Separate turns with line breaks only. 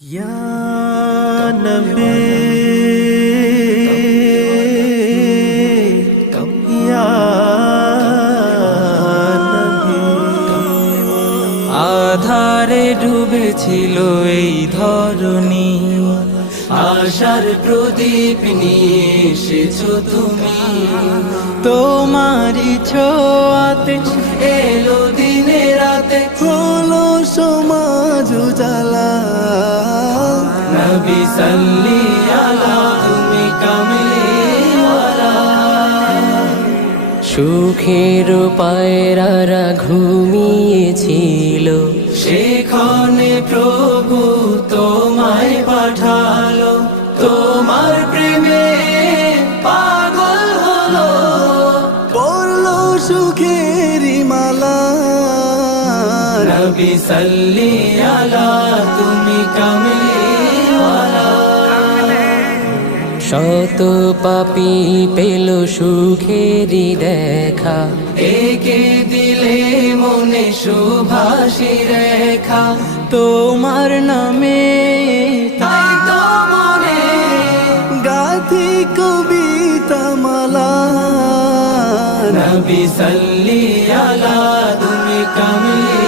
يا نبي يا نبي
আধারে ডুবেছিল এই ধরণী আশার প্রদীপ নিয়ে এসেছো তুমি তোমারই ছোঁয়াতে এলো দিনে রাতে
হলো সমাজ উজালা
সাল্লি আলা তুমি সুখের পায়রারা ঘুমিয়েছিল। সেখানে প্রভু তোমায় পাঠালো তোমার প্রেমে পাগল হলো।
পড়ল সুখেরি মালা।
নবী সাল্লি শত পাপি পেল সুখেরি দেখা। একে দিলে মনে সুভাষী রেখা। তোমার নামে তাই তো মনে
গাথি কবিতা মালা।
নবী সাল্লি আলা তুমি কামলি।